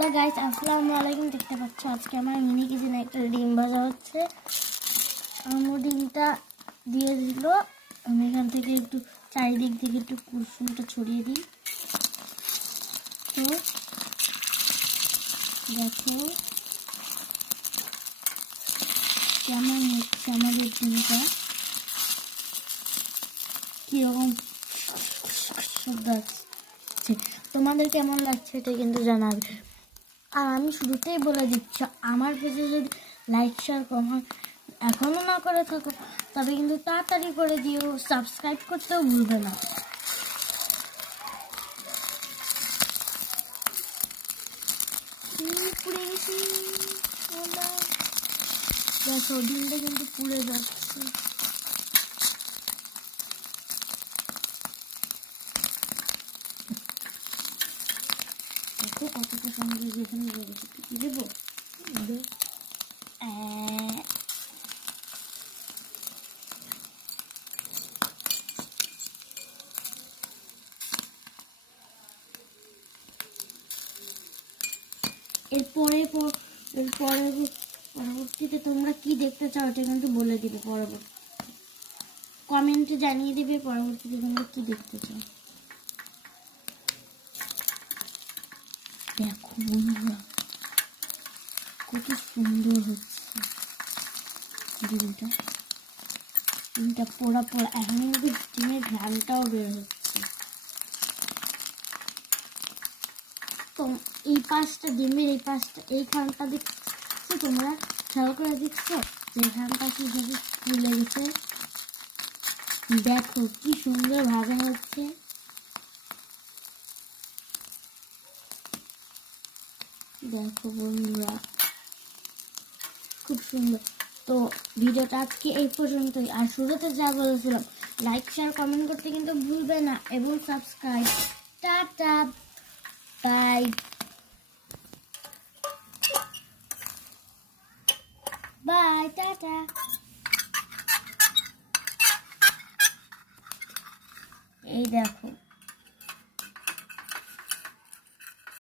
Hello guys, আসসালামু আলাইকুম। দেখতে পাচ্ছ আজকে আমার মিনি কিচেনে একটা ডিম ভাজা হচ্ছে। আমার ডিমটা দিয়ে দিল। আমি এখান থেকে একটু চারিদিক থেকে একটু কুসুমটা ছড়িয়ে দিই। তো দেখো কেমন হচ্ছে আমাদের ডিমটা, কীরকম শব্দ আসছে। তোমাদের কেমন লাগছে এটা কিন্তু জানাবে। আর আমি শুরুতেই বলে দিচ্ছি, আমার পেজে যদি লাইক শেয়ার কমেন্ট এখনও না করে থাকো তবে কিন্তু তাড়াতাড়ি করে দিও, সাবস্ক্রাইব করতেও ভুলবে না। পুড়ে গেছি, দেখো ডিমটা কিন্তু পুড়ে যাচ্ছে। দেখো কতটা সঙ্গে যেখানে লেগেছে, কি দেবো? পরবর্তীতে তোমরা কি দেখতে চাও এটা কিন্তু বলে দিবে, পরবর্তী কমেন্টে জানিয়ে দিবে পরবর্তীতে তোমরা কি দেখতে চাও। দেখো বন্ধুরা কত সুন্দর হচ্ছে ডিমটা পোড়া এখন কিন্তু ডিমের ঘ্রাণটাও বের হচ্ছে। তো এই পাশটা ডিমের এই ঘ্রাণটা দেখছো তোমরা, খেয়াল করে দেখছো যে ঘ্রাণটা কিভাবে ফুলে গেছে। দেখো কি সুন্দর ভাজা হচ্ছে। দেখো বন্ধুরা খুব সুন্দর। তো ভিডিওটা আজকে এই পর্যন্তই। আর শুরুতে যা বলেছিলাম, লাইক শেয়ার কমেন্ট করতে কিন্তু ভুলবে না এবং subscribe. Tata, bye bye, tata. এই দেখো